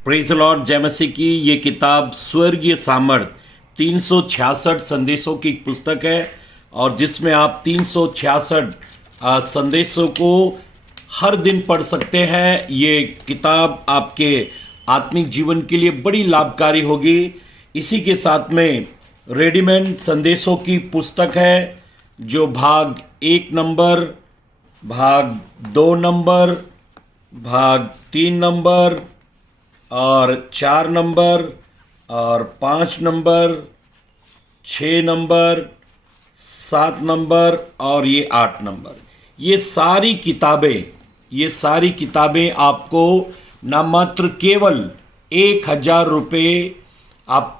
Praise the Lord. जय मसीह की ये किताब स्वर्गीय सामर्थ 366 संदेशों की एक पुस्तक है और जिसमें आप 366 संदेशों को हर दिन पढ़ सकते हैं। ये किताब आपके आत्मिक जीवन के लिए बड़ी लाभकारी होगी। इसी के साथ में रेडीमेड संदेशों की पुस्तक है जो भाग 1 नंबर, भाग 2 नंबर, भाग 3 नंबर और 4 नंबर और 5 नंबर, 6 नंबर, 7 नंबर और ये 8 नंबर, ये सारी किताबें आपको ना मात्र केवल 1000 रुपये आप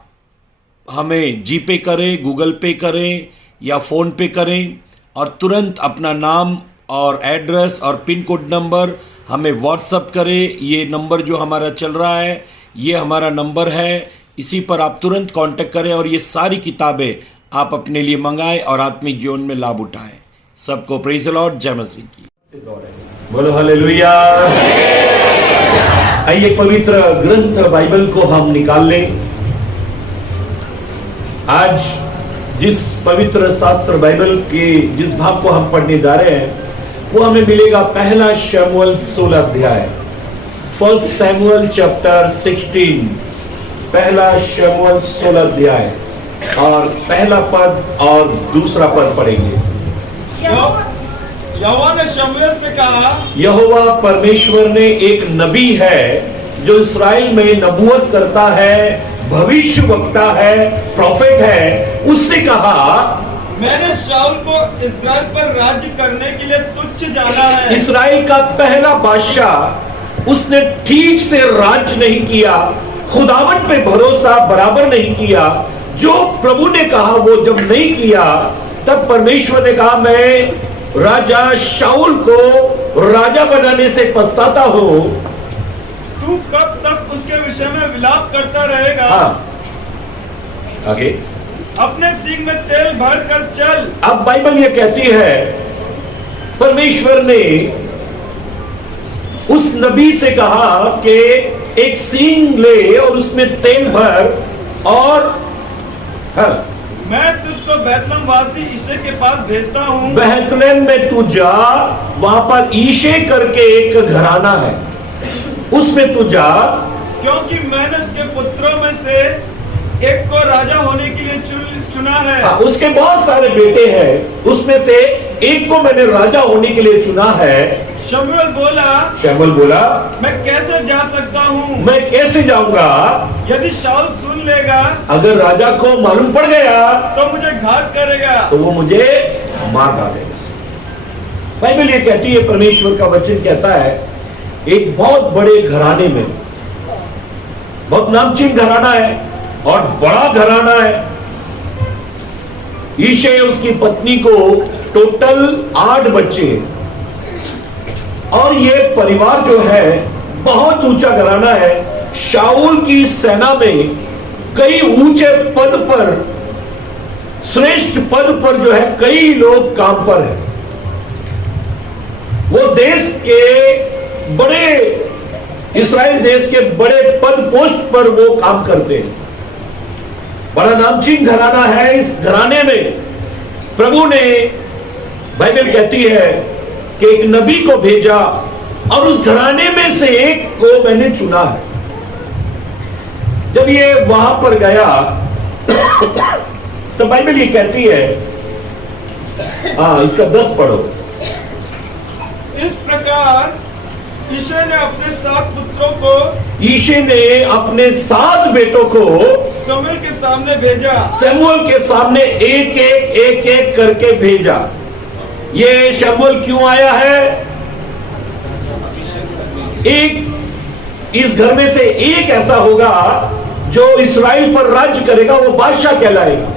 हमें जीपे करें, गूगल पे करें या फ़ोन पे करें और तुरंत अपना नाम और एड्रेस और पिन कोड नंबर हमें व्हाट्सअप करें। ये नंबर जो हमारा चल रहा है ये हमारा नंबर है, इसी पर आप तुरंत कांटेक्ट करें और ये सारी किताबें आप अपने लिए मंगाएं और आत्मिक जीवन में लाभ उठाएं। सबको प्रेज द लॉर्ड। जय मसीह की। बोलो हालेलुया। आइए पवित्र ग्रंथ बाइबल को हम निकाल लें। आज जिस पवित्र शास्त्र बाइबल के जिस भाग को हम पढ़ने जा रहे हैं वो हमें मिलेगा पहला शमूएल 16 अध्याय, 1 शमूएल चैप्टर 16, पहला शमूएल 16 अध्याय और पहला पद और दूसरा पद पढ़ेंगे। यहोवा ने शमूएल से कहा, यहोवा परमेश्वर ने एक नबी है जो इस्राएल में नबूवत करता है, भविष्य वक्ता है, प्रोफेट है, उससे कहा मैंने शाऊल को इस्राएल पर राज्य करने के लिए तुच्छ जाना है। इस्राएल का पहला बादशाह, उसने ठीक से राज्य नहीं किया, खुदावंत पे भरोसा बराबर नहीं किया। जो प्रभु ने कहा वो जब नहीं किया तब परमेश्वर ने कहा मैं राजा शाऊल को राजा बनाने से पछताता हूं। तू कब तक उसके विषय में विलाप करता रहेगा? हाँ, आगे अपने सींग में तेल भर कर चल। अब बाइबल ये कहती है परमेश्वर ने उस नबी से कहा कि एक सींग ले और उसमें तेल भर और हाँ, मैं तुझको बैतलहम वासी ईशे के पास भेजता हूँ। बैतलहम में तू जा, वहां पर ईशे करके एक घराना है, उसमें तू जा, क्योंकि मैंने उसके पुत्रों में से एक को राजा होने के लिए चुना है। उसके बहुत सारे बेटे हैं, उसमें से एक को मैंने राजा होने के लिए चुना है। शमूएल बोला मैं कैसे जा सकता हूँ? मैं कैसे जाऊंगा? यदि शाऊल सुन लेगा, अगर राजा को मालूम पड़ गया तो मुझे घात करेगा, तो वो मुझे मार डालेगा। बाइबल ये कहती है, परमेश्वर का वचन कहता है एक बहुत बड़े घराने में, बहुत नामचीन घराना है और बड़ा घराना है। ईशे उसकी पत्नी को टोटल 8 बच्चे और ये परिवार जो है बहुत ऊंचा घराना है। शाऊल की सेना में कई ऊंचे पद पर, श्रेष्ठ पद पर जो है कई लोग काम पर है। वो देश के बड़े, इस्राएल देश के बड़े पद पोस्ट पर वो काम करते हैं। बड़ा नामचीन घराना है। इस घराने में प्रभु ने, बाइबल कहती है कि एक नबी को भेजा और उस घराने में से एक को मैंने चुना है। जब ये वहां पर गया तो बाइबल ये कहती है, इसका 10 पढ़ो। इस प्रकार ईशे ने अपने 7 पुत्रों को, ईशे ने अपने 7 बेटों को शमूएल के सामने भेजा। शमूएल के सामने एक करके भेजा। ये शमूएल क्यों आया है? एक इस घर में से एक ऐसा होगा जो इस्राएल पर राज्य करेगा, वो बादशाह कहलाएगा।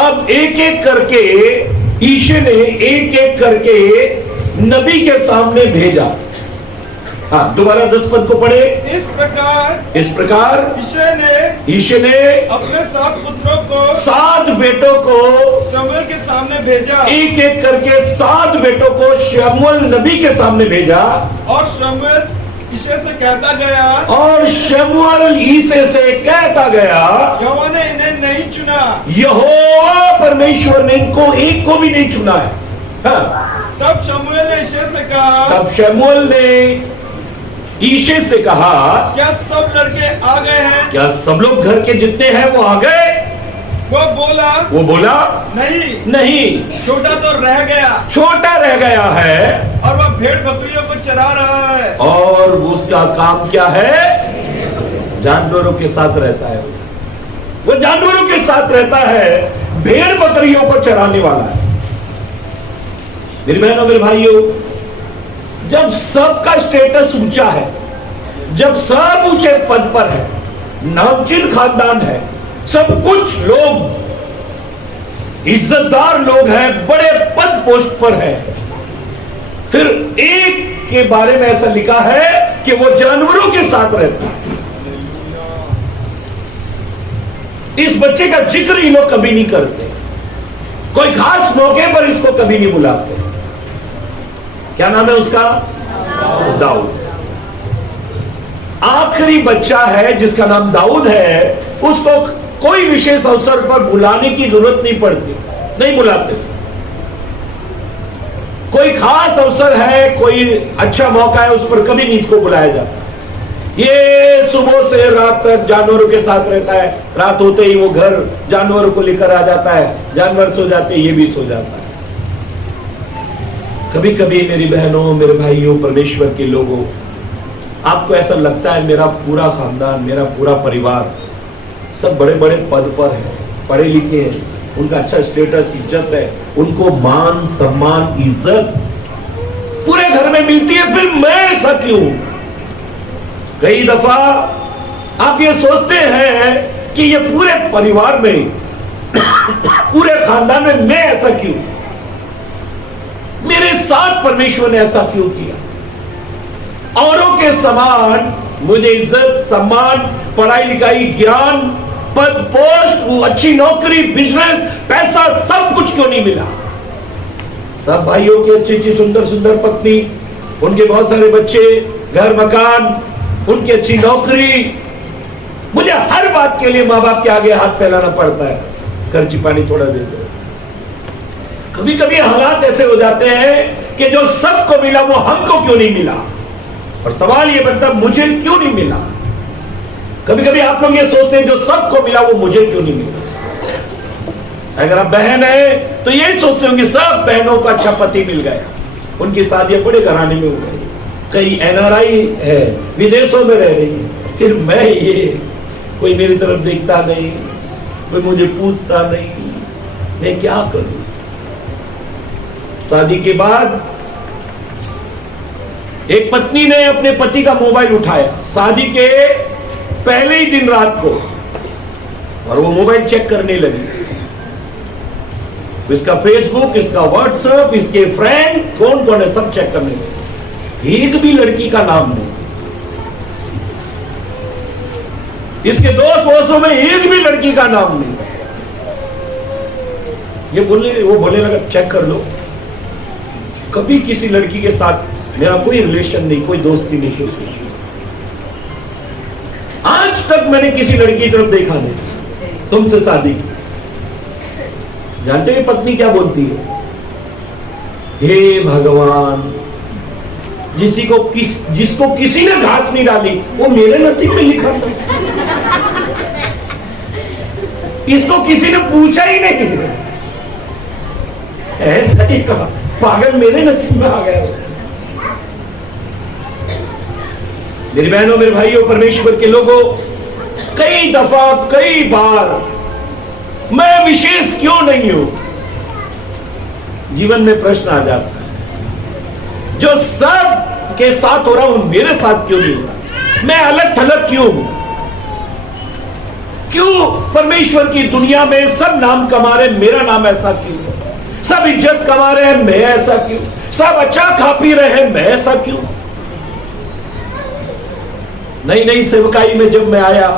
अब एक करके ईशे ने एक करके नबी के सामने भेजा। हाँ, दोबारा 10 पद को पढ़े। इस प्रकार ईशे ने अपने 7 पुत्रों को, 7 बेटों को शमूएल के सामने भेजा। एक करके 7 बेटों को शमूएल नबी के सामने भेजा। और शमूएल ईशे से कहता गया, और शमूएल ईसे से कहता गया, यहोवा ने इन्हें नहीं चुना। यहोवा परमेश्वर ने इनको एक को भी नहीं चुना है। हाँ। तब शमूएल ने ईशे से कहा, तब शमूएल ने ईशे से कहा, क्या सब लड़के आ गए हैं? क्या सब लोग घर के जितने हैं वो आ गए? वो बोला, नहीं, छोटा तो रह गया, छोटा रह गया है, और वह भेड़ बकरियों को चरा रहा है। और उसका काम क्या है? जानवरों के साथ रहता है। वो जानवरों के साथ रहता है, भेड़ बकरियों को चराने वाला है। मेरी बहनों, मेरे भाइयों, जब सबका स्टेटस ऊंचा है, जब सब ऊंचे पद पर है, नामचीन खानदान है, सब कुछ लोग इज्जतदार लोग हैं, बड़े पद पोस्ट पर है, फिर एक के बारे में ऐसा लिखा है कि वो जानवरों के साथ रहता है। इस बच्चे का जिक्र ये लोग कभी नहीं करते, कोई खास मौके पर इसको कभी नहीं बुलाते। क्या नाम है उसका? दाऊद। आखिरी बच्चा है जिसका नाम दाऊद है, उसको कोई विशेष अवसर पर बुलाने की जरूरत नहीं पड़ती, नहीं बुलाते। कोई खास अवसर है, कोई अच्छा मौका है, उस पर कभी नहीं इसको बुलाया जाता। ये सुबह से रात तक जानवरों के साथ रहता है, रात होते ही वो घर जानवरों को लेकर आ जाता है, जानवर सो जाते ये भी सो जाता है। कभी कभी मेरी बहनों, मेरे भाइयों, परमेश्वर के लोगों, आपको ऐसा लगता है मेरा पूरा खानदान, मेरा पूरा परिवार सब बड़े बड़े पद पर है, पढ़े लिखे हैं, उनका अच्छा स्टेटस, इज्जत है, उनको मान सम्मान इज्जत पूरे घर में मिलती है, फिर मैं ऐसा क्यों? कई दफा आप ये सोचते हैं कि ये पूरे परिवार में पूरे खानदान में मैं ऐसा क्यों, मेरे साथ परमेश्वर ने ऐसा क्यों किया? औरों के समान मुझे इज्जत, सम्मान, पढ़ाई लिखाई, ज्ञान, पद पोस्ट, अच्छी नौकरी, बिजनेस, पैसा सब कुछ क्यों नहीं मिला? सब भाइयों की अच्छी अच्छी सुंदर सुंदर पत्नी, उनके बहुत सारे बच्चे, घर मकान, उनकी अच्छी नौकरी, मुझे हर बात के लिए माँ बाप के आगे हाथ फैलाना पड़ता है, खर्ची पानी थोड़ा दे दो। कभी कभी हालात ऐसे हो जाते हैं कि जो सबको मिला वो हमको क्यों नहीं मिला, और सवाल ये बनता मुझे क्यों नहीं मिला? कभी कभी आप लोग ये सोचते हैं जो सबको मिला वो मुझे क्यों नहीं मिला? अगर आप बहन है तो ये सोचते होंगे सब बहनों को अच्छा पति मिल गया, उनकी शादियां बड़े घराने में हो गई, कई एनआरआई है, विदेशों में रह रही है, फिर मैं ये, कोई मेरी तरफ देखता नहीं, कोई मुझे पूछता नहीं, मैं क्या करूं? शादी के बाद एक पत्नी ने अपने पति का मोबाइल उठाया शादी के पहले ही दिन रात को, और वो मोबाइल चेक करने लगी, इसका फेसबुक, इसका व्हाट्सएप, इसके फ्रेंड कौन कौन है सब चेक करने लगी। एक भी लड़की का नाम नहीं, इसके दोस्त वोस्तों में एक भी लड़की का नाम नहीं। वो बोलने लगा चेक कर लो, कभी किसी लड़की के साथ मेरा कोई रिलेशन नहीं, कोई दोस्ती नहीं है, आज तक मैंने किसी लड़की की तरफ देखा नहीं, तुमसे शादी की। जानते हैं पत्नी क्या बोलती है? हे भगवान, जिसको किसी ने घास नहीं डाली वो मेरे नसीब में लिखा था, इसको किसी ने पूछा ही नहीं, ऐसा ही कहा, पागल मेरे नसीब में आ गया। मेरी बहनों, मेरे भाइयों, परमेश्वर के लोगों, कई दफा, कई बार मैं विशेष क्यों नहीं हूं, जीवन में प्रश्न आ जाता है। जो सब के साथ हो रहा हूं मेरे साथ क्यों नहीं हो रहा? मैं अलग थलग क्यों हूं? क्यों परमेश्वर की दुनिया में सब नाम कमा रहे, मेरा नाम ऐसा क्यों? सब इज्जत कमा रहे हैं, मैं ऐसा क्यों? सब अच्छा खा पी रहे हैं, मैं ऐसा क्यों? नई नई सेवकाई में जब मैं आया,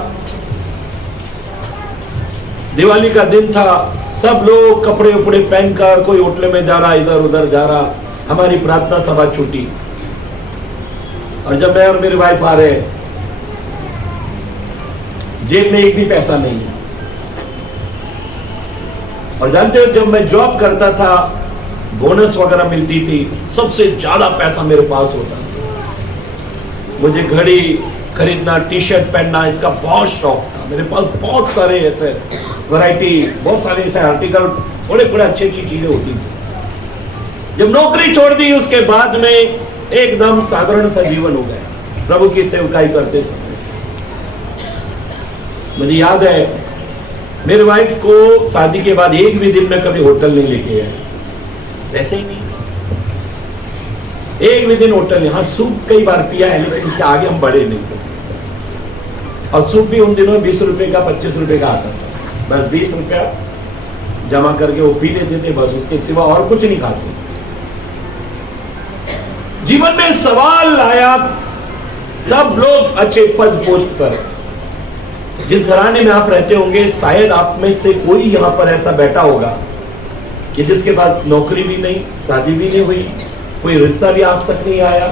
दिवाली का दिन था, सब लोग कपड़े उपड़े पहनकर, कोई होटल में जा रहा, इधर उधर जा रहा, हमारी प्रार्थना सभा छूटी। और जब मैं और मेरी वाइफ आ रहे हैं, जेब में एक भी पैसा नहीं है। और जानते हो, जब मैं जॉब करता था, बोनस वगैरह मिलती थी, सबसे ज्यादा पैसा मेरे पास होता था। मुझे घड़ी खरीदना, टी शर्ट पहनना, इसका बहुत शौक था। मेरे पास बहुत सारे ऐसे वैरायटी, बहुत सारे ऐसे आर्टिकल, बड़े बड़े अच्छी अच्छी चीजें होती थी। जब नौकरी छोड़ दी, उसके बाद में एकदम साधारण सा जीवन हो गया प्रभु की सेवकाई करते समय। मुझे याद है, मेरे वाइफ को शादी के बाद एक भी दिन में कभी होटल नहीं लेके गया, वैसे ही नहीं, एक भी दिन होटल नहीं। हाँ, सूप कई बार पिया है, लेकिन इसके आगे हम बढ़े नहीं थे। और सूप भी उन दिनों 20 रुपए का, 25 रुपए का आता था। बस 20 रुपया जमा करके वो पी लेते थे, बस उसके सिवा और कुछ नहीं खाते। जीवन में सवाल आया, सब लोग अच्छे पद पोस्ट पर, जिस घराने में आप रहते होंगे, शायद आप में से कोई यहां पर ऐसा बैठा होगा कि जिसके पास नौकरी भी नहीं, शादी भी नहीं हुई, कोई रिश्ता भी आज तक नहीं आया,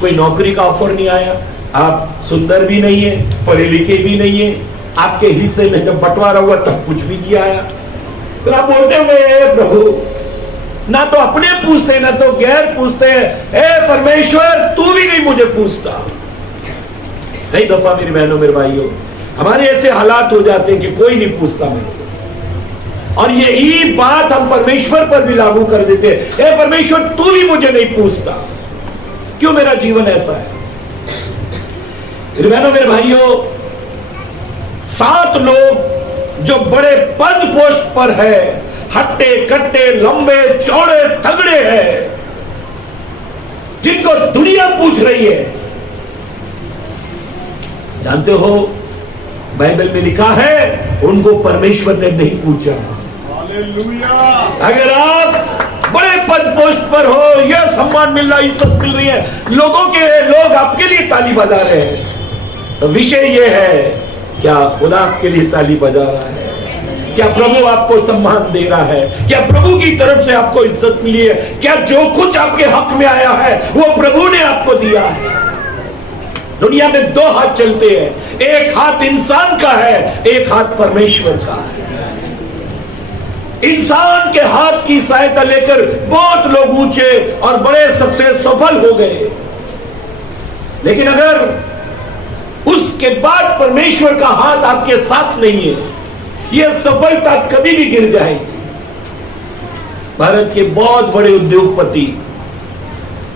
कोई नौकरी का ऑफर नहीं आया, आप सुंदर भी नहीं है, पढ़े लिखे भी नहीं है, आपके हिस्से में जब बंटवारा हुआ तब कुछ भी नहीं आया। तो आप बोलते हुए, प्रभु ना तो अपने पूछते, ना तो गैर पूछते, हे परमेश्वर तू भी नहीं मुझे पूछता। कई दफा मेरी बहनों, मेरे भाइयों, हमारे ऐसे हालात हो जाते हैं कि कोई नहीं पूछता मुझे। और यही बात हम परमेश्वर पर भी लागू कर देते हैं, हे परमेश्वर तू भी मुझे नहीं पूछता, क्यों मेरा जीवन ऐसा है। मेरे बहनों, मेरे भाइयों, 7 लोग जो बड़े पद पोस्ट पर है, हट्टे कट्टे, लंबे चौड़े तगड़े हैं, जिनको दुनिया पूछ रही है, जानते हो बाइबल में लिखा है उनको परमेश्वर ने नहीं पूछा। अगर आप बड़े पद पोस्ट पर हो, यह सम्मान मिल रहा, इज्जत मिल रही है, लोग आपके लिए ताली बजा रहे हैं, तो विषय यह है, क्या खुदा आपके लिए ताली बजा रहा है? क्या प्रभु आपको सम्मान दे रहा है? क्या प्रभु की तरफ से आपको इज्जत मिली है? क्या जो कुछ आपके हक में आया है वो प्रभु ने आपको दिया है? दुनिया में 2 हाथ चलते हैं, एक हाथ इंसान का है, एक हाथ परमेश्वर का है। इंसान के हाथ की सहायता लेकर बहुत लोग ऊंचे और बड़े सक्सेस सफल हो गए, लेकिन अगर उसके बाद परमेश्वर का हाथ आपके साथ नहीं है, यह सफलता कभी भी गिर जाएगी। भारत के बहुत बड़े उद्योगपति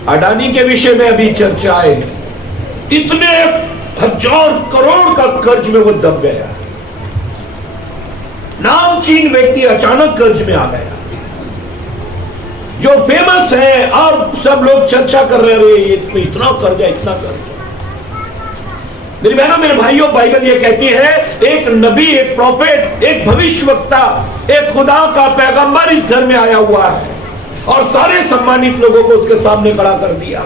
अडानी के विषय में अभी चर्चाएं हैं, इतने 1000 करोड़ का कर्ज में वो दब गया, नामचीन व्यक्ति अचानक कर्ज में आ गया। जो फेमस है, अब सब लोग चर्चा कर रहे हैं, इतना कर्जा, इतना कर्जा। मेरी बहनों, मेरे भाइयों, बाइबल ये कहती है, एक नबी, एक प्रॉफेट, एक भविष्यवक्ता, एक खुदा का पैगंबर इस घर में आया हुआ है और सारे सम्मानित लोगों को उसके सामने खड़ा कर दिया,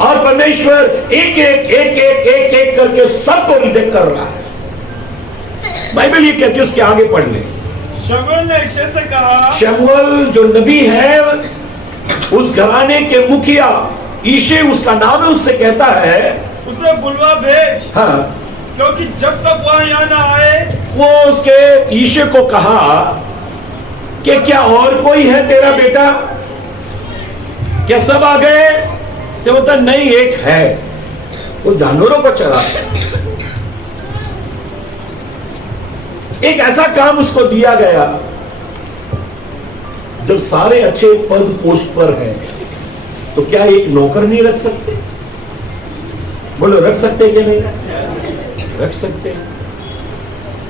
और परमेश्वर एक एक करके सबको रिजेक्ट कर रहा है। बाइबल ये कहती है, उसके आगे पढ़ ले। शमूएल ने यिशै से कहा, शमूएल जो नबी है, उस घराने के मुखिया, यिशै उसका नाम है, उससे कहता है, उसे बुलवा भेज, हाँ, क्योंकि जब तक वह यहां ना आए। वो उसके यिशै को कहा कि क्या और कोई है तेरा बेटा? क्या सब आ गए? तो बोलता नहीं, एक है, वो जानवरों को चराता है। एक ऐसा काम उसको दिया गया, जब सारे अच्छे पद पोस्ट पर हैं, तो क्या एक नौकर नहीं रख सकते? बोलो, रख सकते कि नहीं? रख सकते।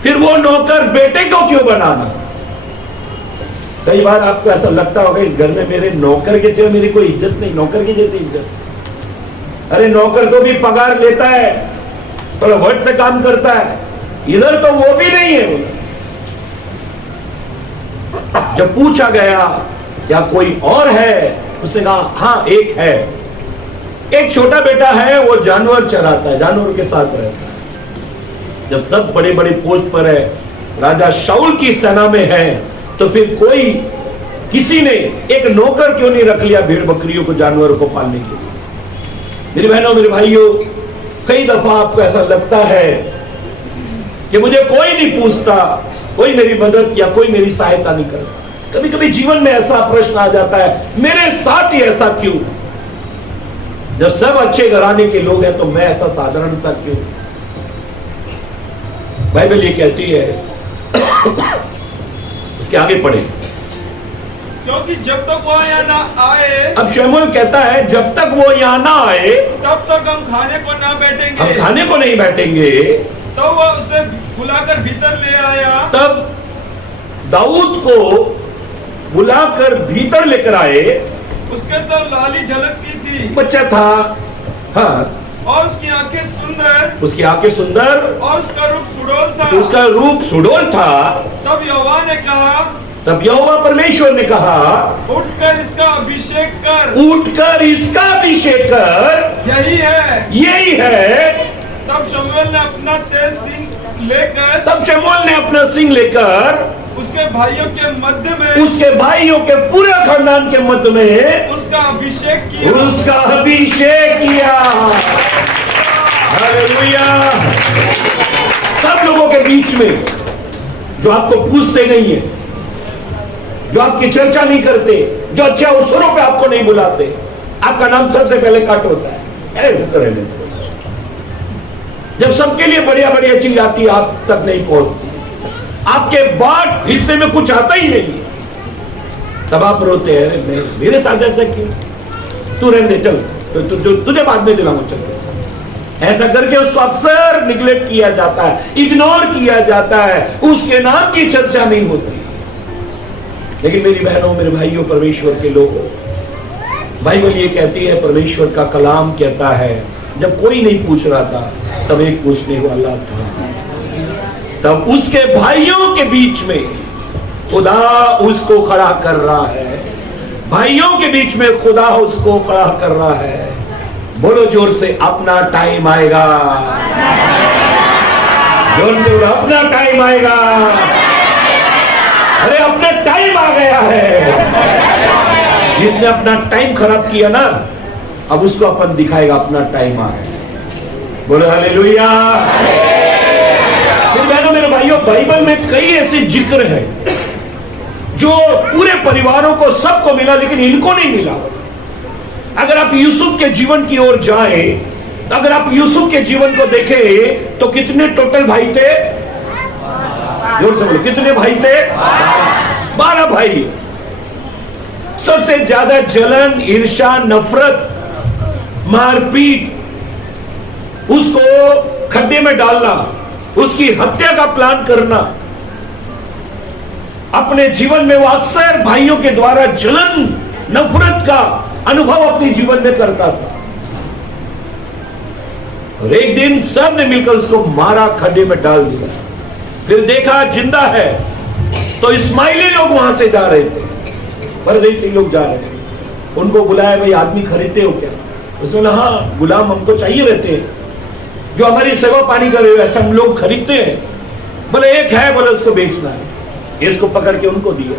फिर वो नौकर बेटे को क्यों बनाना? कई बार आपको ऐसा लगता होगा, इस घर में मेरे नौकर के सिवा मेरी कोई इज्जत नहीं, नौकर की जैसी इज्जत। अरे नौकर तो भी पगार लेता है, पर वर्ड से काम करता है, इधर तो वो भी नहीं है। जब पूछा गया क्या कोई और है, उसने कहा हाँ, एक है, एक छोटा बेटा है, वो जानवर चराता है, जानवर के साथ रहता है। जब सब बड़े बड़े पोस्ट पर है, राजा शाऊल की सेना में है, तो फिर किसी ने एक नौकर क्यों नहीं रख लिया भेड़ बकरियों को, जानवरों को पालने के लिए? मेरी बहनों मेरे भाइयों, कई दफा आपको ऐसा लगता है कि मुझे कोई नहीं पूछता, कोई मेरी मदद या कोई मेरी सहायता नहीं करता। कभी कभी जीवन में ऐसा प्रश्न आ जाता है, मेरे साथ ही ऐसा क्यों? जब सब अच्छे घराने के लोग हैं तो मैं ऐसा साधारण सा क्यों? बाइबल ये कहती है, उसके आगे पढ़े, क्योंकि जब तक वो यहाँ ना आए, अब शमूएल कहता है जब तक वो यहाँ ना आए तब तक हम खाने को ना बैठेंगे। हम खाने को नहीं बैठेंगे। तो वो उसे बुलाकर भीतर ले आया। तब दाऊद को बुलाकर भीतर लेकर आए। उसके तो लाली झलकती थी, बच्चा था, हाँ, और उसकी आंखें सुंदर, उसकी आंखें सुंदर, और उसका रूप सुडौल था। उसका रूप सुडौल था। तब यहोवा ने कहा, तब यहोवा परमेश्वर ने कहा, उठकर इसका अभिषेक कर। उठकर इसका अभिषेक कर, यही है। यही है। तब शमूएल ने अपना तेल सिंह लेकर, तब शमूएल ने अपना सिंह लेकर उसके भाइयों के मध्य में, उसके भाइयों के पूरे खानदान के मध्य में उसका अभिषेक किया। उसका अभिषेक किया। हालेलुया। सब लोगों के बीच में जो आपको पूछते नहीं है, जो आपकी चर्चा नहीं करते, जो अच्छे अवसरों पे आपको नहीं बुलाते, आपका नाम सबसे पहले कट होता है। अरे इसको रहने दो। जब सबके लिए बढ़िया बढ़िया चीज आती है, आप तक नहीं पहुंचती, आपके बाद हिस्से में कुछ आता ही नहीं है, तब आप रोते हैं, अरे मेरे साथ ऐसा क्यों? तू रहने दे, चल तुझे बाद में दिलाऊंगा, चल। ऐसा करके उसको अक्सर निग्लेक्ट किया जाता है, इग्नोर किया जाता है, उसके नाम की चर्चा नहीं होती। लेकिन मेरी बहनों मेरे भाइयों, परमेश्वर के लोगों, बाइबल ये कहती है, परमेश्वर का कलाम कहता है, जब कोई नहीं पूछ रहा था तब एक पूछने वाला था। तब उसके भाइयों के बीच में खुदा उसको खड़ा कर रहा है। भाइयों के बीच में खुदा उसको खड़ा कर रहा है। बोलो जोर से, अपना टाइम आएगा। जोर से बोलो, अपना टाइम आएगा। अरे अपना टाइम आ गया है। जिसने अपना टाइम खराब किया ना, अब उसको अपन दिखाएगा अपना टाइम आ गया। बोलो हालेलुया। मेरे बहनों मेरे भाइयों, बाइबल में कई ऐसे जिक्र है जो पूरे परिवारों को, सबको मिला, लेकिन इनको नहीं मिला। अगर आप यूसुफ के जीवन की ओर जाएं, अगर आप यूसुफ के जीवन को देखें तो कितने टोटल भाई थे? जोर से बोलो, कितने भाई थे? 12 भाई। सबसे ज्यादा जलन, ईर्ष्या, नफरत, मारपीट, उसको खड्डे में डालना, उसकी हत्या का प्लान करना, अपने जीवन में वो अक्सर भाइयों के द्वारा जलन, नफरत का अनुभव अपने जीवन में करता था। और एक दिन सब ने मिलकर उसको मारा, खड्डे में डाल दिया। फिर देखा जिंदा है, तो इस्माइली लोग वहां से जा रहे थे, परदेसी लोग जा रहे थे। उनको बुलाया, भाई आदमी खरीदते हो क्या? उसने बोला, हाँ गुलाम हमको चाहिए रहते हैं, जो हमारी सेवा पानी करे, ऐसा हम लोग खरीदते हैं। बोले एक है, बोले उसको बेचना है। इसको पकड़ के उनको दिया,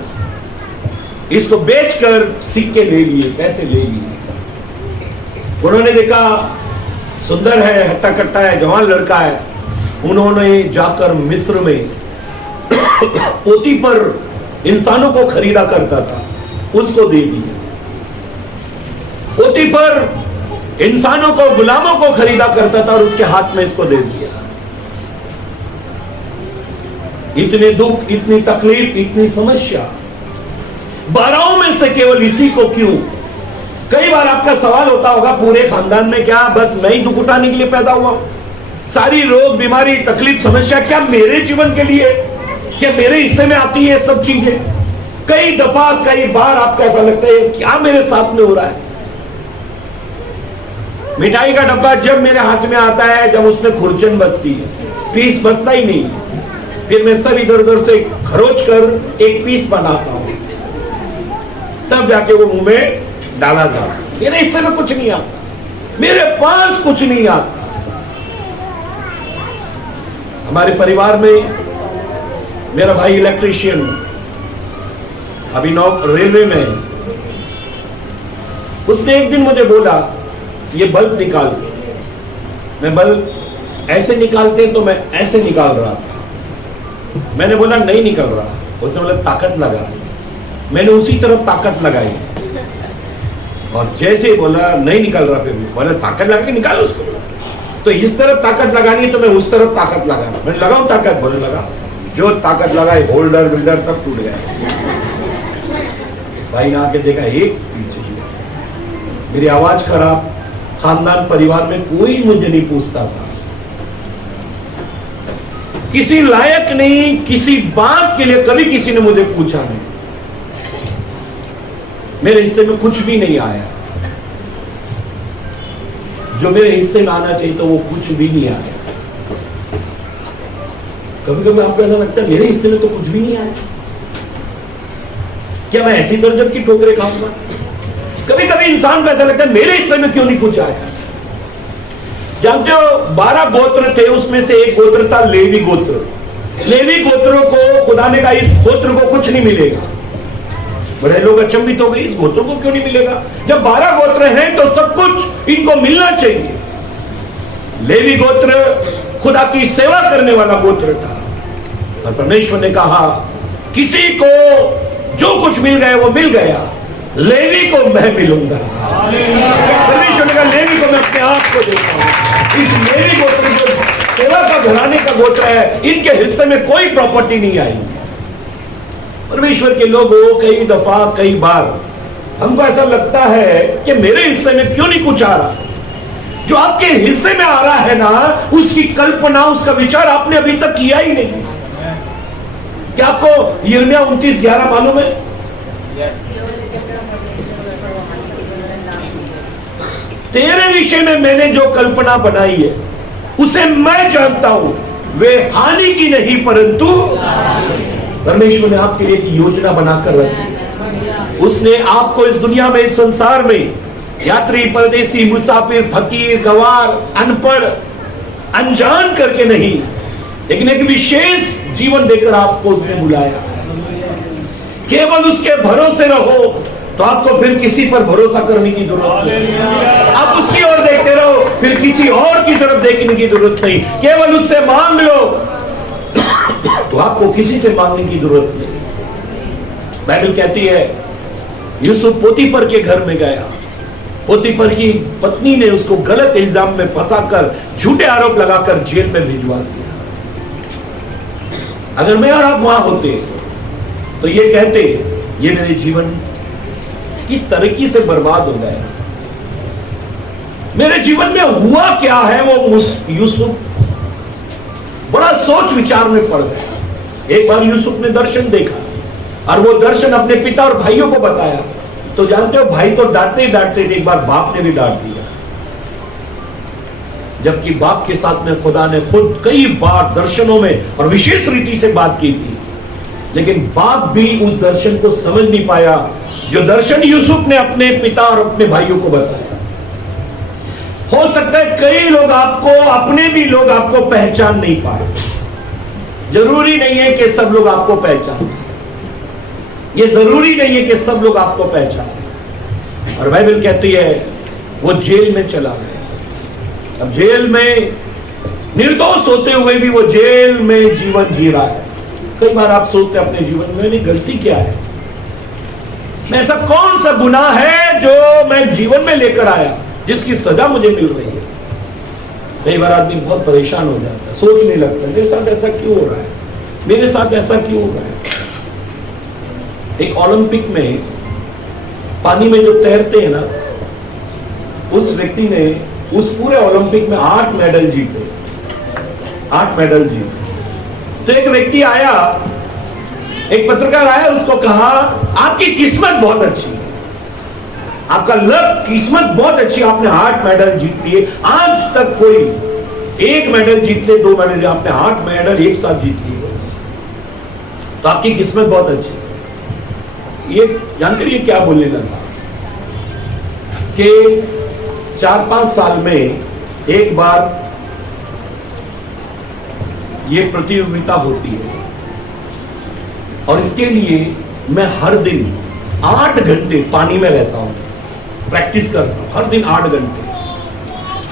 इसको बेचकर सिक्के ले लिए, पैसे ले लिए। उन्होंने देखा सुंदर है, हट्टा कट्टा है, जवान लड़का है। उन्होंने जाकर मिस्र में पोती पर इंसानों को खरीदा करता था, उसको दे दिया। पोती पर इंसानों को, गुलामों को खरीदा करता था और उसके हाथ में इसको दे दिया। इतने दुख, इतनी तकलीफ, इतनी समस्या 12 में से केवल इसी को क्यों? कई बार आपका सवाल होता होगा, पूरे खानदान में क्या बस मैं ही दुख उठाने के लिए पैदा हुआ? सारी रोग, बीमारी, तकलीफ, समस्या क्या मेरे जीवन के लिए? क्या मेरे हिस्से में आती है सब चीजें? कई दफा, कई बार आपको ऐसा लगता है क्या मेरे साथ में हो रहा है? मिठाई का डब्बा जब मेरे हाथ में आता है, जब उसमें खुरचन बसती है, पीस बसता ही नहीं, फिर मैं सब इधर उधर से खरोच कर एक पीस बनाता हूं, तब जाके वो मुंह में डाला जाता। मेरे हिस्से में कुछ नहीं आता, मेरे पास कुछ नहीं आता। हमारे परिवार में मेरा भाई इलेक्ट्रीशियन, अभी रेलवे में, उसने एक दिन मुझे बोला, ये बल्ब निकाल लो। मैं बल्ब ऐसे निकालते तो मैं ऐसे निकाल रहा था। मैंने बोला नहीं निकल रहा, उसने बोला ताकत लगा। मैंने उसी तरफ ताकत लगाई और जैसे बोला नहीं निकल रहा, फिर बोला ताकत लगा के निकाल उसको। तो इस तरफ ताकत लगानी है तो मैं उस तरफ ताकत लगा, मैंने लगाऊं ताकत, बोले लगा। जो ताकत लगाई होल्डर बिल्डर सब टूट गया। भाई ने आके देखा एक मेरी आवाज खराब, खानदान परिवार में कोई मुझे नहीं पूछता था, किसी लायक नहीं, किसी बात के लिए कभी किसी ने मुझे पूछा नहीं। मेरे हिस्से में कुछ भी नहीं आया, जो मेरे हिस्से में आना चाहिए तो वो कुछ भी नहीं आया। कभी कभी आपको ऐसा लगता है मेरे हिस्से में तो कुछ भी नहीं आया, क्या मैं ऐसी दर्जन की ठोकरें खाऊंगा? कभी कभी इंसान को ऐसा लगता है मेरे हिस्से में क्यों नहीं कुछ आया। जानते हो 12 गोत्र थे, उसमें से एक गोत्र था लेवी गोत्र। लेवी गोत्रों को खुदा ने कहा इस गोत्र को कुछ नहीं मिलेगा। बड़े लोग अचंभित हो गए, इस गोत्र को क्यों नहीं मिलेगा? जब 12 गोत्र हैं तो सब कुछ इनको मिलना चाहिए। लेवी गोत्र खुदा की सेवा करने वाला गोत्र था और परमेश्वर ने कहा किसी को जो कुछ मिल गया वो मिल गया, लेवी को मैं मिलूंगा। परमेश्वर ने कहा लेवी को मैं अपने आप को देता हूं। इस लेवी गोत्र जो सेवा का घराने का गोत्र है, इनके हिस्से में कोई प्रॉपर्टी नहीं आई। परमेश्वर के लोगों कई दफा कई बार हमको ऐसा लगता है कि मेरे हिस्से में क्यों नहीं कुछ आ रहा। जो आपके हिस्से में आ रहा है ना, उसकी कल्पना, उसका विचार आपने अभी तक किया ही नहीं। क्या आपको यिर्मयाह 29:11 मालूम है? तेरे विषय में मैंने जो कल्पना बनाई है उसे मैं जानता हूं, वे हानि की नहीं परंतु परमेश्वर ने आपके लिए एक योजना बनाकर रखी। उसने आपको इस दुनिया में, इस संसार में यात्री, परदेसी, मुसाफिर, फकीर, गवार, अनपढ़, अनजान करके नहीं, लेकिन एक विशेष जीवन देकर आपको उसने बुलाया। केवल उसके भरोसे रहो तो आपको फिर किसी पर भरोसा करने की जरूरत नहीं। आप उसकी ओर देखते रहो, फिर किसी और की तरफ देखने की जरूरत नहीं। केवल उससे मांग लो तो आपको किसी से मांगने की जरूरत नहीं। बाइबल कहती है यूसुफ पोतीफर के घर में गया, पोतीफर की पत्नी ने उसको गलत इल्जाम में फंसाकर, झूठे आरोप लगाकर जेल में भिजवा दिया। अगर मैं और आप वहां होते तो ये कहते ये मेरे जीवन किस तरीके से बर्बाद हो गया, मेरे जीवन में हुआ क्या है। वो यूसुफ बड़ा सोच विचार में पड़ गया। एक बार यूसुफ ने दर्शन देखा और वो दर्शन अपने पिता और भाइयों को बताया। तो जानते हो भाई तो डांटते डांटते थे, एक बार बाप ने भी डांट दिया। जबकि बाप के साथ में खुदा ने खुद कई बार दर्शनों में और विशेष रीति से बात की थी, लेकिन बाप भी उस दर्शन को समझ नहीं पाया जो दर्शन यूसुफ ने अपने पिता और अपने भाइयों को बताया। हो सकता है कई लोग आपको, अपने भी लोग आपको पहचान नहीं पाए। जरूरी नहीं है कि सब लोग आपको पहचाने, ये जरूरी नहीं है कि सब लोग आपको पहचाने। और बाइबल कहती है वो जेल में चला गया। अब जेल में निर्दोष होते हुए भी वो जेल में जीवन जी रहा है। कई बार आप सोचते हैं अपने जीवन में मेरी गलती क्या है, मैं ऐसा कौन सा गुनाह है जो मैं जीवन में लेकर आया जिसकी सजा मुझे मिल रही है। कई बार आदमी बहुत परेशान हो जाता है, सोचने लगता है मेरे साथ ऐसा क्यों हो रहा है, मेरे साथ ऐसा क्यों हो रहा है। एक ओलंपिक में पानी में जो तैरते हैं ना, उस व्यक्ति ने उस पूरे ओलंपिक में 8 मेडल जीते, 8 मेडल जीते। तो एक व्यक्ति आया, एक पत्रकार आया, उसको कहा आपकी किस्मत बहुत अच्छी है, आपका लक, किस्मत बहुत अच्छी, आपने 8 मेडल जीत लिए। आज तक कोई 1 मेडल जीत ले, 2 मेडल, आपने 8 मेडल एक साथ जीत लिए, तो आपकी किस्मत बहुत अच्छी। ये जानकर ये क्या बोलने लगा कि 4-5 साल में एक बार ये प्रतियोगिता होती है और इसके लिए मैं हर दिन 8 घंटे पानी में रहता हूं, प्रैक्टिस करता हूं हर दिन 8 घंटे।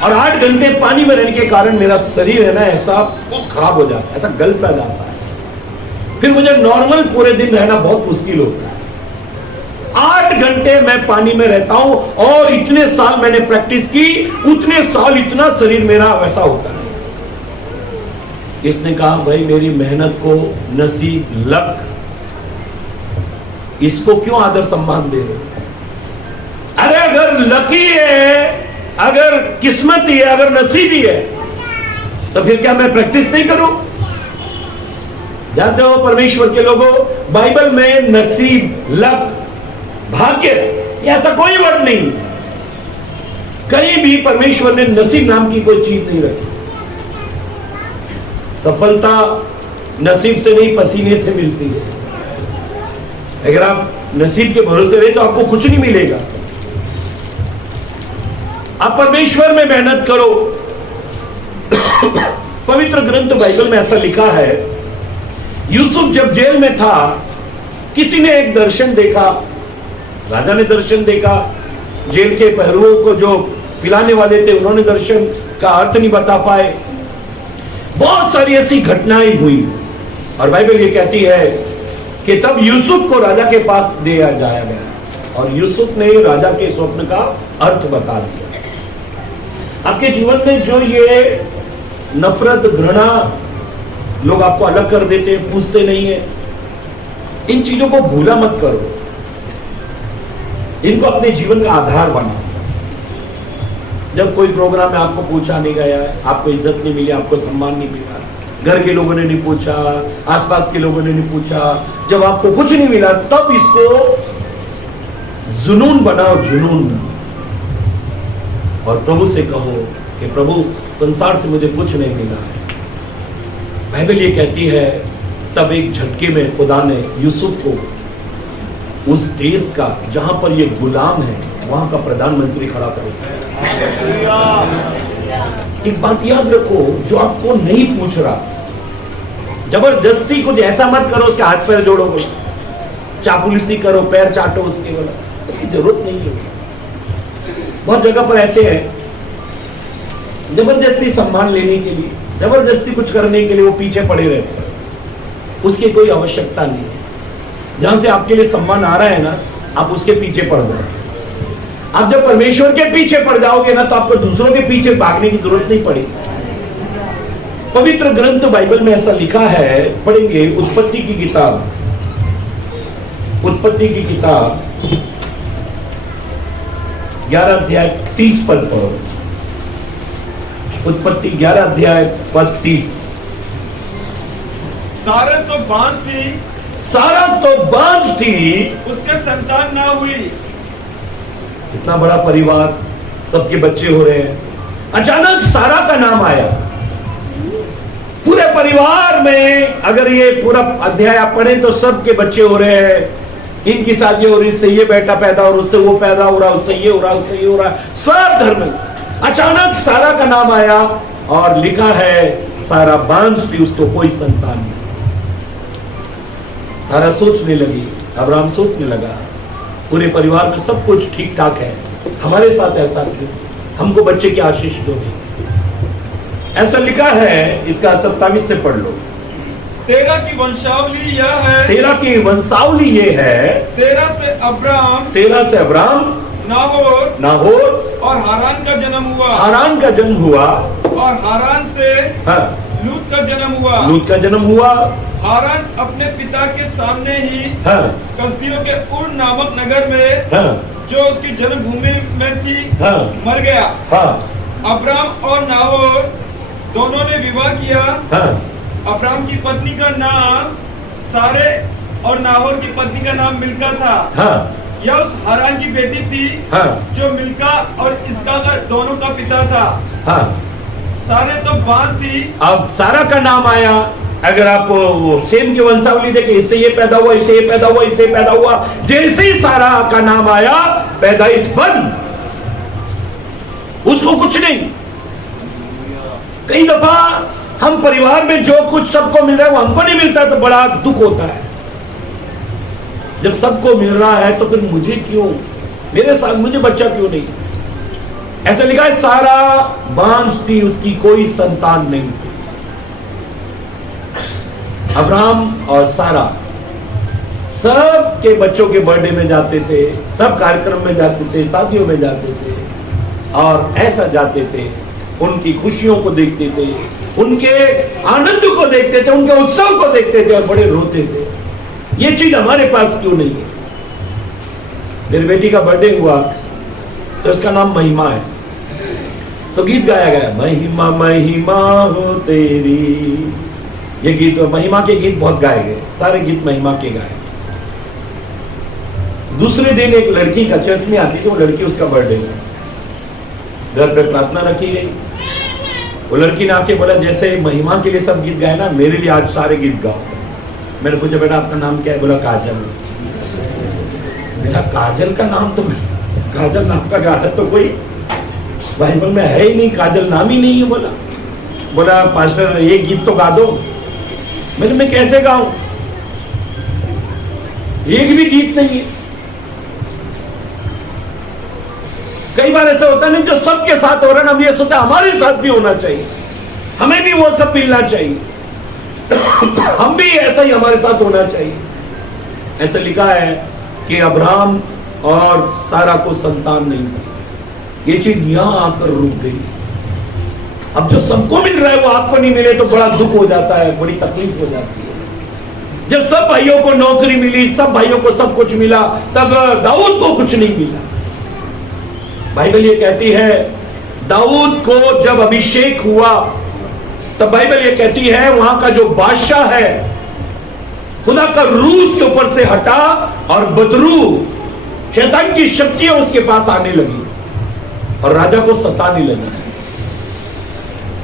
और 8 घंटे पानी में रहने के कारण मेरा शरीर है ना ऐसा बहुत खराब हो जाता है, ऐसा गल सा जाता है। फिर मुझे नॉर्मल पूरे दिन रहना बहुत मुश्किल होता है। 8 घंटे मैं पानी में रहता हूं और इतने साल मैंने प्रैक्टिस की, उतने साल इतना शरीर मेरा वैसा होता है। इसने कहा भाई मेरी मेहनत को नसीब लक, इसको क्यों आदर सम्मान दे रहे? अरे अगर लकी है, अगर किस्मत ही है, अगर नसीब ही है, तो फिर क्या मैं प्रैक्टिस नहीं करूं? जानते हो परमेश्वर के लोगों, बाइबल में नसीब, लक, भाग्य ऐसा कोई वर्ड नहीं, कहीं भी परमेश्वर ने नसीब नाम की कोई चीज नहीं रखी। सफलता नसीब से नहीं पसीने से मिलती है। अगर आप नसीब के भरोसे रहे तो आपको कुछ नहीं मिलेगा। आप परमेश्वर में मेहनत करो। पवित्र ग्रंथ बाइबल में ऐसा लिखा है, यूसुफ जब जेल में था, किसी ने एक दर्शन देखा, राजा ने दर्शन देखा, जेल के पहरुओं को जो पिलाने वाले थे उन्होंने दर्शन का अर्थ नहीं बता पाए। बहुत सारी ऐसी घटनाएं हुई और बाइबल ये कहती है कि तब यूसुफ को राजा के पास ले जाया गया और यूसुफ ने राजा के स्वप्न का अर्थ बता दिया। आपके जीवन में जो ये नफरत, घृणा, लोग आपको अलग कर देते हैं, पूछते नहीं है, इन चीजों को भूला मत करो। इनको अपने जीवन का आधार बनाओ। जब कोई प्रोग्राम में आपको पूछा नहीं गया, आपको इज्जत नहीं मिली, आपको सम्मान नहीं मिला, घर के लोगों ने नहीं पूछा, आसपास के लोगों ने नहीं पूछा, जब आपको कुछ नहीं मिला, तब इसको जुनून बनाओ, जुनून। और प्रभु से कहो कि प्रभु संसार से मुझे कुछ नहीं मिला है। बाइबल ये कहती है तब एक झटके में खुदा ने यूसुफ को उस देश का जहां पर ये गुलाम है वहां का प्रधानमंत्री खड़ा कर दिया। एक बात याद रखो, जो आपको नहीं पूछ रहा, जबरदस्ती कुछ ऐसा मत करो उसके हाथ पैर जोड़ो, चापुलिसी करो, पैर चाटो उसके, बोला इसकी जरूरत नहीं है। बहुत जगह पर ऐसे है, जबरदस्ती सम्मान लेने के लिए, जबरदस्ती कुछ करने के लिए वो पीछे पड़े रहते हैं, उसकी कोई आवश्यकता नहीं है। जहां से आपके लिए सम्मान आ रहा है ना, आप उसके पीछे पड़ जाओ। आप जब परमेश्वर के पीछे पड़ जाओगे ना, तो आपको दूसरों के पीछे भागने की जरूरत नहीं पड़ेगी। पवित्र ग्रंथ बाइबल में ऐसा लिखा है, पढ़ेंगे उत्पत्ति की किताब, उत्पत्ति की किताब 11 अध्याय 30 पद पढ़ो। उत्पत्ति 11 अध्याय पद 30। सारा तो बांझ थी, सारा तो बांझ थी, उसके संतान ना हुई। इतना बड़ा परिवार, सबके बच्चे हो रहे हैं, अचानक सारा का नाम आया। पूरे परिवार में अगर ये पूरा अध्याय आप पढ़ें तो सबके बच्चे हो रहे हैं, इनकी शादी हो रही, इससे ये बेटा पैदा हो रहा, उससे वो पैदा हो रहा, उससे ये हो रहा, उससे ये हो रहा, सब घर में अचानक सारा का नाम आया और लिखा है सारा बांझ थी, उसको कोई संतान नहीं। सारा सोचने लगी, अब्राहम सोचने लगा, पूरे परिवार में सब कुछ ठीक ठाक है, हमारे साथ ऐसा क्यों, हमको बच्चे की आशीष दोगे। ऐसा लिखा है, इसका 27 से पढ़ लो। तेरा की वंशावली यह है, तेरा की वंशावली ये है, तेरा से अब्राम, तेरा से अब्राम, नाहोर, नाहोर और हारान का जन्म हुआ, हारान का जन्म हुआ, और हारान से हाँ, लूत का जन्म हुआ। लूत का जन्म हुआ। हारान अपने पिता के सामने ही हाँ, कसदियों के उर नामक नगर में, हाँ, जो उसकी जन्मभूमि में थी, हाँ, मर गया। हाँ, अब्राम और नाहोर दोनों ने विवाह किया। हाँ, अब्राम की पत्नी का नाम सारे और नाहोर की पत्नी का नाम मिल्का था। हाँ, यह उस हारान की बेटी थी, हाँ, जो मिल्का और इसका का दोनों का पिता था। हाँ। सारे तो बांझ थी। अब सारा का नाम आया। अगर आप वो सेम की वंशावली देखें, इससे ये पैदा हुआ, इससे ये पैदा हुआ, इससे ये पैदा हुआ, जैसे ही सारा का नाम आया, पैदाइश बंद, उसको कुछ नहीं। कई दफा हम परिवार में जो कुछ सबको मिल रहा है वो हमको नहीं मिलता, तो बड़ा दुख होता है। जब सबको मिल रहा है तो फिर मुझे क्यों, मेरे साथ मुझे बच्चा क्यों नहीं। ऐसा लिखा है, सारा बांझ थी, उसकी कोई संतान नहीं थी। अब्राहम और सारा सब के बच्चों के बर्थडे में जाते थे, सब कार्यक्रम में जाते थे, शादियों में जाते थे, और ऐसा जाते थे, उनकी खुशियों को देखते थे, उनके आनंद को देखते थे, उनके उत्सव को देखते थे और बड़े रोते थे। ये चीज हमारे पास क्यों नहीं है? मेरी बेटी का बर्थडे हुआ तो उसका नाम महिमा है, तो गीत गाया गया, महिमा महिमा हो तेरी। ये गीत, महिमा के गीत बहुत गाए गए, सारे गीत महिमा के गाए। दूसरे दिन एक लड़की का चर्च में आती थी, वो लड़की, उसका बर्थडे हुआ, घर पे प्रार्थना रखी गई। वो लड़की ने आके बोला, जैसे महिमा के लिए सब गीत गाए ना, मेरे लिए आज सारे गीत गाओ। मैंने पूछा, बेटा आपका नाम क्या है? बोला काजल। मेरा काजल का नाम तो, काजल नाम का गाना तो कोई बाइबल में है ही नहीं, काजल नाम ही नहीं है। बोला पास्टर ये गीत तो गा दो। मैं कैसे गाऊं, एक भी गीत नहीं है। कई बार ऐसा होता नहीं, जो सबके साथ हो रहा है, हम ये सोचा हमारे साथ भी होना चाहिए, हमें भी वो सब मिलना चाहिए, हम भी ऐसा ही हमारे साथ होना चाहिए। ऐसा लिखा है कि अब्राहम और सारा को संतान नहीं थी। ये चीज यहां आकर रुक गई। अब जो सबको मिल रहा है वो आपको नहीं मिले तो बड़ा दुख हो जाता है, बड़ी तकलीफ हो जाती है। जब सब भाइयों को नौकरी मिली, सब भाइयों को सब कुछ मिला, तब दाऊद को कुछ नहीं मिला। बाइबल ये कहती है, दाऊद को जब अभिषेक हुआ तब बाइबल ये कहती है, वहां का जो बादशाह है, खुदा का रूह उसके ऊपर से हटा और बदरू शैतान की शक्तियां उसके पास आने लगी और राजा को सताने लगी।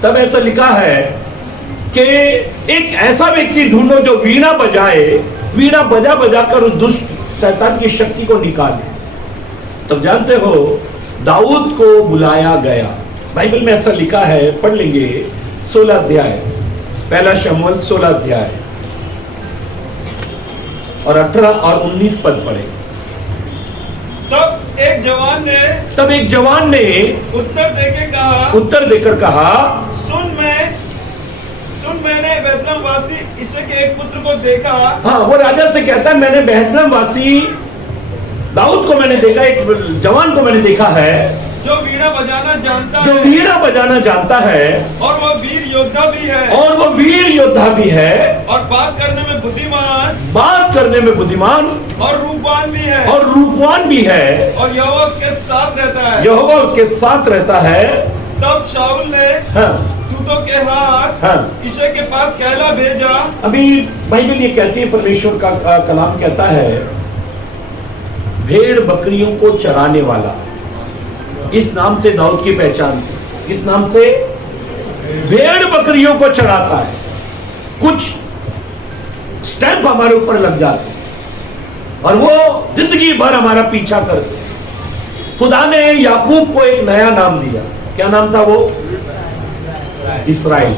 तब ऐसा लिखा है कि एक ऐसा व्यक्ति ढूंढो जो वीणा बजाए, वीणा बजा बजा कर उस दुष्ट शैतान की शक्ति को निकाले। तब जानते हो दाऊद को बुलाया गया। बाइबल में ऐसा लिखा है, पढ़ लेंगे 16 अध्याय, पहला शमूएल 16 अध्याय और 18 और 19 पद पढ़े। तब एक जवान ने उत्तर देकर कहा, सुन मैंने बेतलहम वासी इसे के एक पुत्र को देखा। हाँ, वो राजा से कहता है, मैंने बेतलहम वासी दाऊद को मैंने देखा, एक जवान को मैंने देखा है जो वीणा बजाना जानता है और वो वीर योद्धा भी है और बात करने में बुद्धिमान और रूपवान भी है और यहोवा उसके साथ रहता है। तब शाऊल ने दूतों के हाथ इशै के पास कहला भेजा। अभी बाइबल ये कहती है, परमेश्वर का कलाम कहता है, भेड़ बकरियों को चराने वाला, इस नाम से दाऊद की पहचान थी। इस नाम से भेड़ बकरियों को चराता है। कुछ स्टेप हमारे ऊपर लग जाते और वो जिंदगी भर हमारा पीछा करते। खुदा ने याकूब को एक नया नाम दिया। क्या नाम था वो? इस्राएल।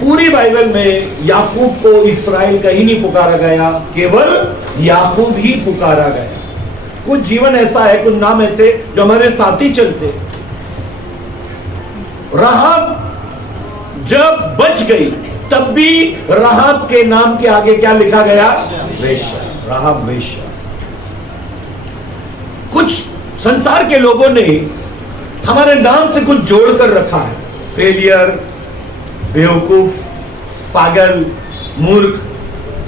पूरी बाइबल में याकूब को इस्राएल का ही नहीं पुकारा गया, केवल याकूब ही पुकारा गया। कुछ जीवन ऐसा है, कुछ नाम ऐसे जो हमारे साथ ही चलते। राहब जब बच गई तब भी राहब के नाम के आगे क्या लिखा गया? वेश्या। राहब वेश्या। कुछ संसार के लोगों ने हमारे नाम से कुछ जोड़कर रखा है, फेलियर, बेवकूफ, पागल, मूर्ख,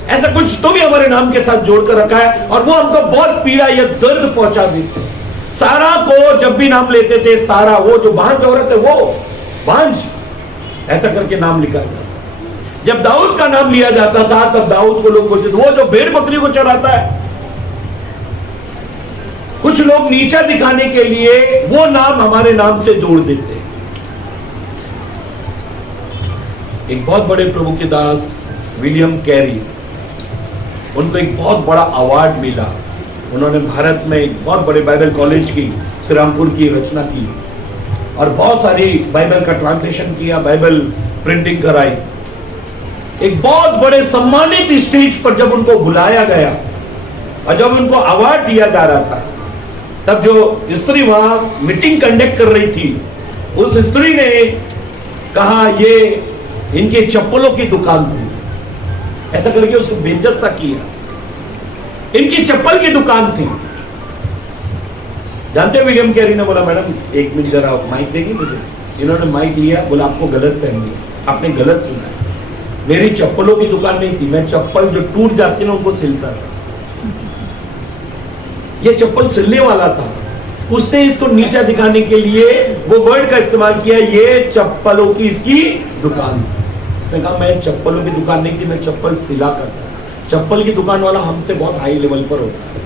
ऐसा कुछ तो भी हमारे नाम के साथ जोड़कर रखा है और वो हमको बहुत पीड़ा या दर्द पहुंचा देते। सारा को जब भी नाम लेते थे, सारा, वो जो बांझ औरत है वो बांझ, ऐसा करके नाम लिखा गया। जब दाऊद का नाम लिया जाता था तब दाऊद को लोग बोलते थे, वो जो भेड़ बकरी को चराता है। कुछ लोग नीचा दिखाने के लिए वो नाम हमारे नाम से जोड़ देते। एक बहुत बड़े प्रभु के दास विलियम कैरी, उनको एक बहुत बड़ा अवार्ड मिला। उन्होंने भारत में एक बहुत बड़े बाइबल कॉलेज की, श्रीरामपुर की रचना की और बहुत सारी बाइबल का ट्रांसलेशन किया, बाइबल प्रिंटिंग कराई। एक बहुत बड़े सम्मानित स्टेज पर जब उनको बुलाया गया और जब उनको अवार्ड दिया जा रहा था तब जो स्त्री वहां मीटिंग कंडक्ट कर रही थी, उस स्त्री ने कहा ये इनके चप्पलों की दुकान थी, ऐसा करके उसको बेइज्जत सा किया। इनकी चप्पल की दुकान थी। जानते हो विलियम कैरी ने बोला, मैडम एक मिनट जरा माइक देगी मुझे। इन्होंने माइक लिया, बोला आपको गलत फहमी है, आपने गलत सुना है। मेरी चप्पलों की दुकान नहीं थी, मैं चप्पल जो टूट जाती ना उनको सिलता था। ये चप्पल सिलने वाला था। उसने इसको नीचा दिखाने के लिए वो वर्ड का इस्तेमाल किया, ये चप्पलों की इसकी दुकान। इसने कहा मैं चप्पलों की दुकान नहीं थी, मैं चप्पल सिला करता। चप्पल की दुकान वाला हमसे बहुत हाई लेवल पर होता है।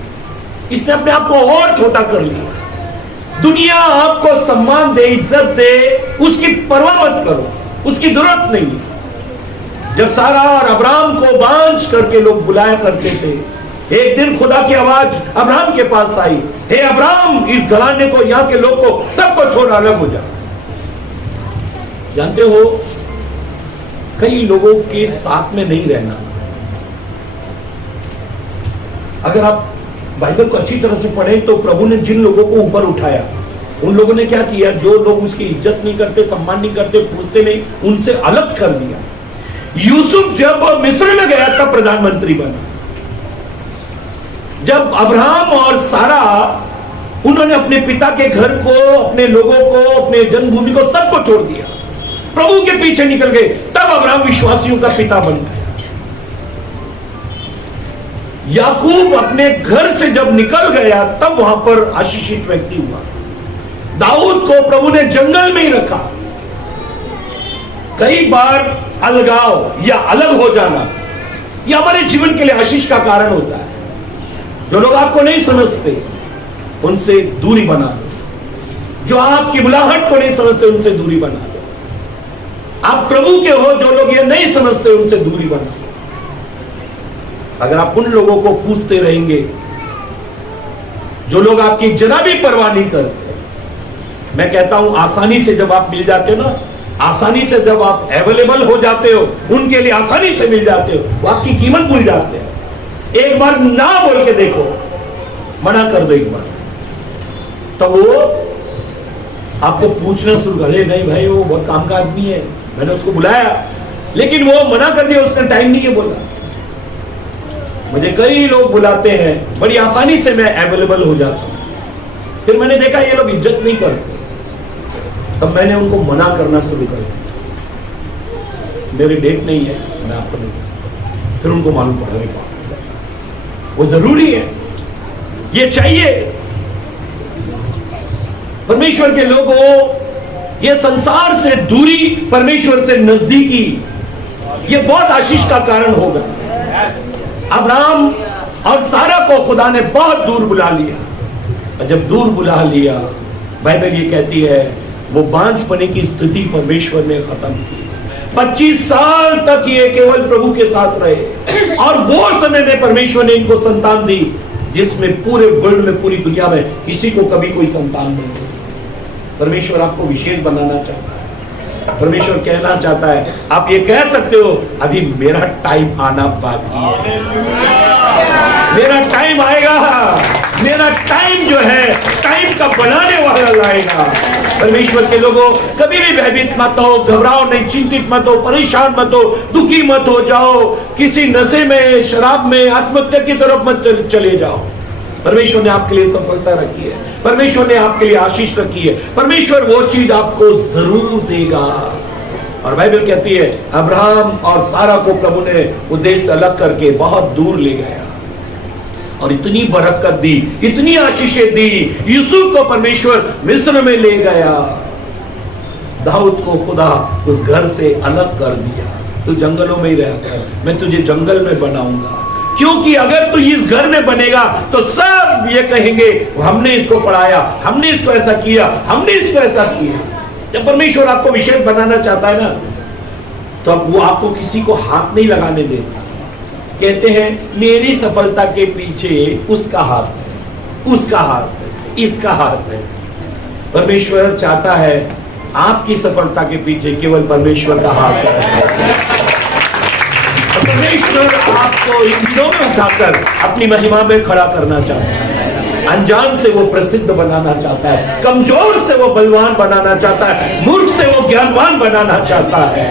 इसने अपने आप को और छोटा कर लिया। दुनिया आपको सम्मान दे, इज्जत दे, उसकी परवाह मत करो, उसकी जरूरत नहीं है। जब सारा और अब्राहम को बांझ करके लोग बुलाया करते थे, एक दिन खुदा की आवाज अब्राहम के पास आई, हे अब्राहम, इस घराने को, यहां के लोग को, सबको छोड़ अलग हो जा। जानते हो, कई लोगों के साथ में नहीं रहना। अगर आप बाइबल को अच्छी तरह से पढ़ें तो प्रभु ने जिन लोगों को ऊपर उठाया, उन लोगों ने क्या किया? जो लोग उसकी इज्जत नहीं करते, सम्मान नहीं करते, पूछते नहीं, उनसे अलग कर दिया। यूसुफ जब मिस्र में गया तब प्रधानमंत्री बना। जब अब्राहम और सारा उन्होंने अपने पिता के घर को, अपने लोगों को, अपने जन्मभूमि को, सबको छोड़ दिया, प्रभु के पीछे निकल गए, तब अब्राहम विश्वासियों का पिता बन गया। याकूब अपने घर से जब निकल गया तब वहां पर आशीषित व्यक्ति हुआ। दाऊद को प्रभु ने जंगल में ही रखा। कई बार अलगाव या अलग हो जाना यह हमारे जीवन के लिए आशीष का कारण होता है। जो लोग आपको नहीं समझते उनसे दूरी बना दो। जो आपकी बुलाहट को नहीं समझते उनसे दूरी बना दो। आप प्रभु के हो, जो लोग ये नहीं समझते उनसे दूरी बना दो। अगर आप उन लोगों को पूछते रहेंगे जो लोग आपकी जरा भी परवाह नहीं करते, मैं कहता हूं आसानी से जब आप मिल जाते हो ना, आसानी से जब आप अवेलेबल हो जाते हो, उनके लिए आसानी से मिल जाते हो, वो आपकी कीमत भूल जाते हैं। एक बार ना बोल के देखो, मना कर दो एक बार, तो वो आपको पूछना शुरू करे, नहीं भाई वो बहुत काम का आदमी है, मैंने उसको बुलाया लेकिन वो मना कर दिया, उसने टाइम नहीं है बोला। मुझे कई लोग बुलाते हैं, बड़ी आसानी से मैं अवेलेबल हो जाता हूं, फिर मैंने देखा ये लोग इज्जत नहीं करते, तब मैंने उनको मना करना शुरू कर दिया, मेरी डेट नहीं है, मैं आपको नहीं। फिर उनको मालूम पड़ा मेरे पास वो जरूरी है, ये चाहिए। परमेश्वर के लोगों, ये संसार से दूरी, परमेश्वर से नजदीकी, ये बहुत आशीष का कारण होगा। अब्राहम और सारा को खुदा ने बहुत दूर बुला लिया, और जब दूर बुला लिया, बाइबल ये कहती है वो बांझपने की स्थिति परमेश्वर ने खत्म की। 25 साल तक ये केवल प्रभु के साथ रहे, और वो समय में परमेश्वर ने इनको संतान दी जिसमें पूरे वर्ल्ड में, पूरी दुनिया में किसी को कभी कोई संतान नहीं दी। परमेश्वर आपको विशेष बनाना चाहता है। परमेश्वर कहना चाहता है, आप ये कह सकते हो अभी मेरा टाइम आना बाकी है, मेरा टाइम आएगा, मेरा टाइम जो है टाइम का बनाने वाला लाएगा। परमेश्वर के लोगों, कभी भी भयभीत मत हो, घबराओ नहीं, चिंतित मत हो, परेशान मत हो, दुखी मत हो जाओ, किसी नशे में, शराब में, आत्महत्या की तरफ मत चले जाओ। परमेश्वर ने आपके लिए सफलता रखी है, परमेश्वर ने आपके लिए आशीष रखी है, परमेश्वर वो चीज आपको जरूर देगा। और बाइबल कहती है अब्राहम और सारा को प्रभु ने उस देश से अलग करके बहुत दूर ले गया और इतनी बरकत दी, इतनी आशीषें दी। यूसुफ को परमेश्वर मिस्र में ले गया, दाऊद को खुदा उस घर से अलग कर दिया। तू जंगलों में ही रहकर, मैं तुझे जंगल में बनाऊंगा, क्योंकि अगर तू इस घर में बनेगा तो सब ये कहेंगे हमने इसको पढ़ाया, हमने इसको ऐसा किया, हमने इसको ऐसा किया। जब परमेश्वर आपको विशेष बनाना चाहता है ना, तो अब वो आपको किसी को हाथ नहीं लगाने देता। कहते हैं मेरी सफलता के पीछे उसका हाथ है, उसका हाथ है, इसका हाथ है। परमेश्वर चाहता है आपकी सफलता के पीछे केवल परमेश्वर का हाथ है। परमेश्वर आपको इन दिनों में उठाकर अपनी महिमा में खड़ा करना चाहता है। अनजान से वो प्रसिद्ध बनाना चाहता है, कमजोर से वो बलवान बनाना चाहता है, मूर्ख से वो ज्ञानवान बनाना चाहता है,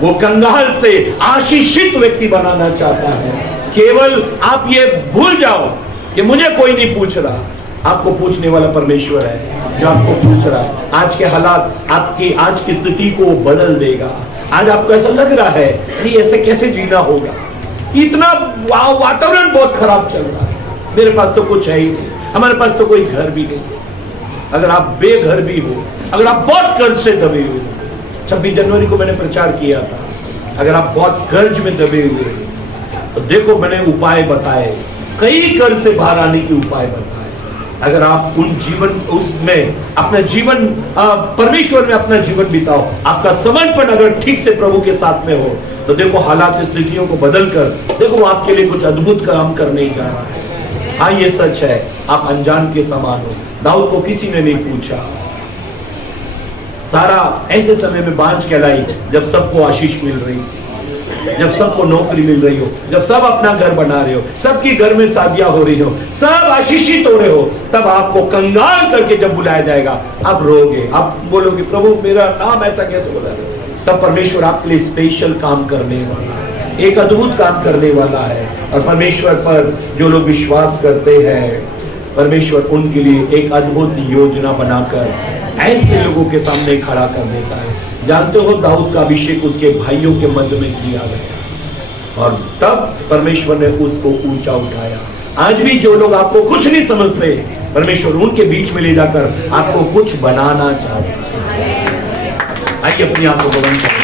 वो कंगाल से आशीषित व्यक्ति बनाना चाहता है। केवल आप ये भूल जाओ कि मुझे कोई नहीं पूछ रहा, आपको पूछने वाला परमेश्वर है जो आपको पूछ रहा है। आज के हालात, आपकी आज की स्थिति को बदल देगा। आज आपको ऐसा लग रहा है कि ऐसे कैसे जीना होगा, इतना वातावरण बहुत खराब चल रहा है, मेरे पास तो कुछ है ही नहीं, हमारे पास तो कोई घर भी नहीं। अगर आप बेघर भी हो, अगर आप बहुत कर्ज से दबे हुए हो, 26 जनवरी को मैंने प्रचार किया था, अगर आप बहुत कर्ज में दबे हुए हो तो देखो मैंने उपाय बताए, कई कर्ज से बाहर आने के उपाय बताए। अगर आप उन जीवन उसमें अपना जीवन परमेश्वर में अपना जीवन बिताओ, आपका समर्पण अगर ठीक से प्रभु के साथ में हो तो देखो हालात स्थितियों को बदल कर देखो वो आपके लिए कुछ अद्भुत काम करने ही जा रहा है। हाँ ये सच है, आप अनजान के समान हो। दाऊद को किसी ने नहीं पूछा, सारा ऐसे समय में बांझ कहलाई जब सबको आशीष मिल रही थी, जब सबको नौकरी मिल रही हो, जब सब अपना घर बना रहे हो, सबकी घर में शादियां हो रही हो, सब आशीषित हो रहे हो, तब आपको कंगाल करके जब बुलाया जाएगा आप रोगे, आप बोलोगे प्रभु मेरा नाम ऐसा कैसे बोला। तब परमेश्वर आपके लिए स्पेशल काम करने वाला है, एक अद्भुत काम करने वाला है। और परमेश्वर पर जो लोग विश्वास करते हैं, परमेश्वर उनके लिए एक अद्भुत योजना बनाकर ऐसे लोगों के सामने खड़ा कर देता है। जानते हो दाऊद का अभिषेक उसके भाइयों के मध्य में किया गया और तब परमेश्वर ने उसको ऊंचा उठाया। आज भी जो लोग आपको कुछ नहीं समझते, परमेश्वर उनके बीच में ले जाकर आपको कुछ बनाना चाहता है। आइए अपने आप को बुलंद करें।